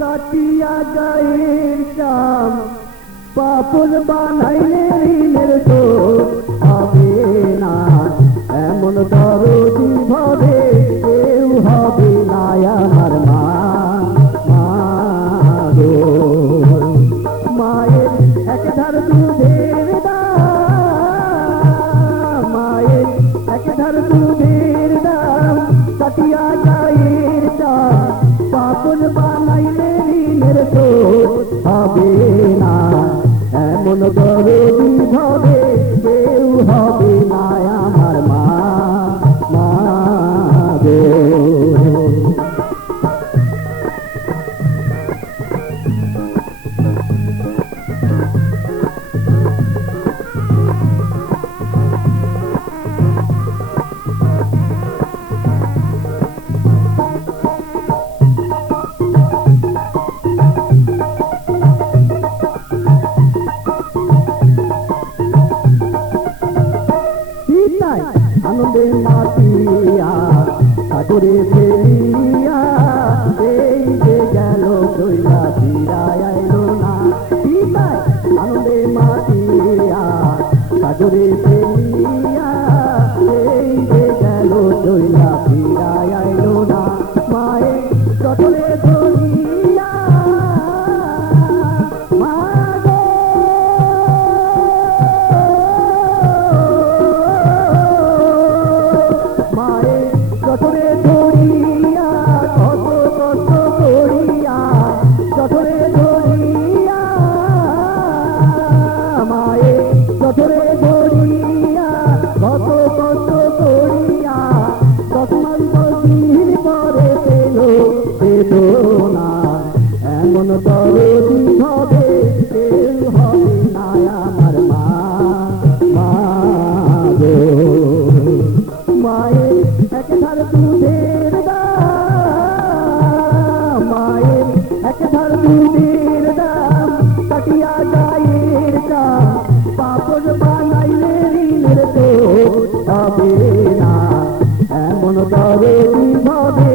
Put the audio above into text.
কাটিয়া গায়ের চাম পাপড় বানাইলে ঋণের শোধ হবে না। এমন দরদি ভবে কেউ হবে না আমার মা। গো মায়ের এক ধার দুধের দাম, মায়ের এক ধার দুধের দাম কাটিয়া গায়ের চাম পাপড় বানাইলে ঋণের শোধ হবে না। এমন দরদি ভবে কেউ হবে না আমার মা। গো আনন্দে মাতিয়া সাগরে ফেলিয়া এই যে গেল দইলা ফিরায় আইলো না। আনন্দে মাতিয়া সাগরে ফেলিয়া এই যে গেল দইলা ফিরায় আইলো না। মায়ের চটলে ধরিয়া চটরে ধরিয়া কত কষ্ট করিয়া চটরে ধরিয়া মায়ে চটরে ধরিয়া কত কষ্ট করিয়া 10 মাস 10 দিন পরে পেল না। এমন দরদি হবে কেউ হবে না আমার মা। গো মায়ের এক ধার দুধের দাম, মায়ের এক ধার দুধের দাম কাটিয়া গায়ের চাম পাপড় বানাইলে ঋণের শোধ হবে না। এমন দরদি ভবে